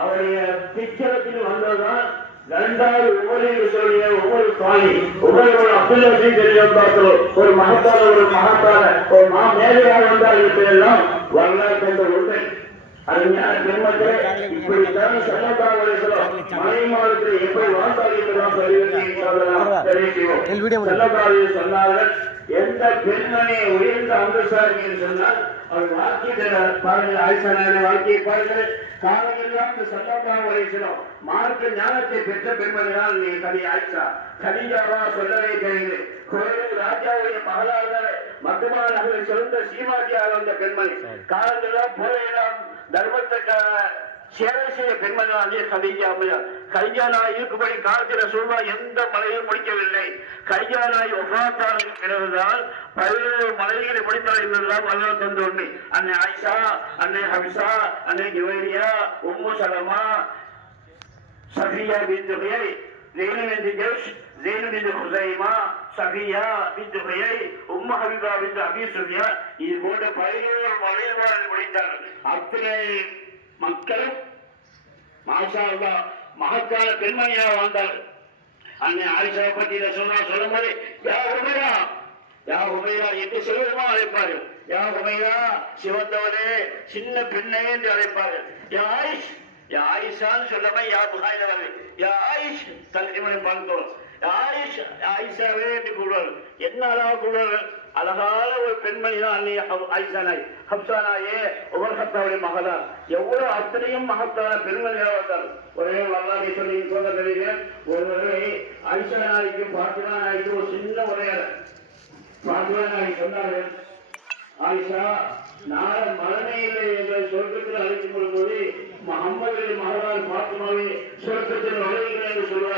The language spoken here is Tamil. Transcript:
அவருடைய பிச்சரத்தில் வந்ததுதான் இரண்டாவது ஒவ்வொரு சுவாமி ஒவ்வொரு அப்துல் ஹசீம் தெரிவித்தார்களோ ஒரு மகத்தான ஒரு மேலையாக வந்தார்கள் எல்லாம் வரலாறு கொண்ட உண்மை அருமையான பெண்மக்களே இப்படித்தான் மலை மாதத்தில் எப்படி வாழ்ந்தார்கள் சொன்னார்கள். எந்த பெண்மணி உயர்ந்த அந்தஸ்தாரி என்று சொன்னால் அவர் வாழ்க்கை பாருங்கள், ஆயிஷா வாழ்க்கையை பாருங்கள். காலமெல்லாம் சல்லல்லாஹு அலைஹி வஸல்லம் மார்க்க ஞானத்தை பெற்ற பெண்மணி தான் நீ ஆயிஷா. கதீஜாவா சொல்லவே தெரியுது. கோயில் ராஜாவுடைய மகளாக மக்கமா நகரில் சிறந்த சீமாட்டியாக வந்த பெண்மணி. காலங்கள்லாம் போலையெல்லாம் தர்மத்துக்காக சேவை செய்ய பெண்மணி கதீஜா. கதீஜா நாய் இருக்கும்படி காலத்தில் சொல்வா எந்த மலையும் முடிக்கவில்லை. கதீஜா நாய் ஒஃபாத்தான பிறகுதான் 17 மலைகளை முடித்தார் என்பதெல்லாம் வரலாறு தந்த உண்மை. அன்னை ஆயிஷா, அன்னை ஹபிசா, அன்னை Juwayriya, Umm Salama, Safiya bint Huyay, Zaynab bint Jahsh, Zaynab bint Khuzayma, Safiya bint Huyay, Umm Habiba bint Abi Sufyan, இது போன்ற 17 மலைகளை முடித்தார்கள். அத்தனை மக்களும் மாஷா அல்லாஹ் மகத்தான பெண்மணியாக வாழ்ந்தார்கள். அன்னை ஆயிஷா பற்றி சொல்லும் போது யா உமையா என்று சிவருமா அழைப்பார்கள். யா உமையா சிவந்தவனே, சின்ன பெண்ணே என்று அழைப்பார்கள். யா ஆயிஷான்னு சொல்லாம யா புகாயினவர்கள் யா ஆயிஷ் தலைமுறை பார்த்தோம். ஆயிஷாவே என்று கூடுவார்கள். என்ன அழகா கூடுவார்கள். அழகான ஒரு பெண்மணி தான் அன்னை ஆயிஷா நாய். ஹப்சா நாயே உமர் ஹத்தாவுடைய மகதான். எவ்வளவு அத்தனையும் மகத்தான பெண்மணியாக வந்தார். ஒரே வரலாறு சொல்லி சொல்ல தெரியுங்க. ஒரு ஆயிஷா நாய்க்கும் பாத்திமா நாய்க்கும் ஒரு சின்ன உரையாட பாத்திமா நாய் சொன்னார்கள். ஆயிஷா நாளை மரணையிலே எங்கள் சொர்க்கத்தில் அழைத்துக் கொள்ளும்போது முகம்மது மகளால் பாத்திமாவை சொர்க்கத்தில் நுழைகிறேன் என்று சொல்வார்கள்.